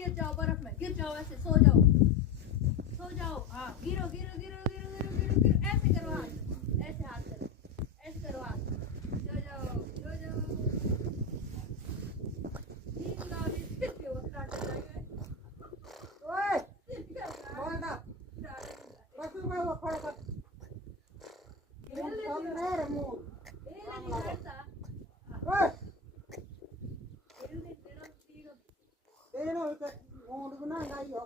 गिर जाओ बर्फ में, गिर जाओ ऐसे, सो जाओ, सो जाओ। हाँ गिरो गिरो गिरो गिरो गिरो गिरो गिरो, ऐसे करो हाथ, ऐसे हाथ करो, ऐसे करो हाथ, सो जाओ सो जाओ। नींद लाओ, नींद के वो काट जाएगा। ओए बोल ना बस तू वो खड़ा कर मेरे मुंह ओए तेरे मुंह बना नहीं हो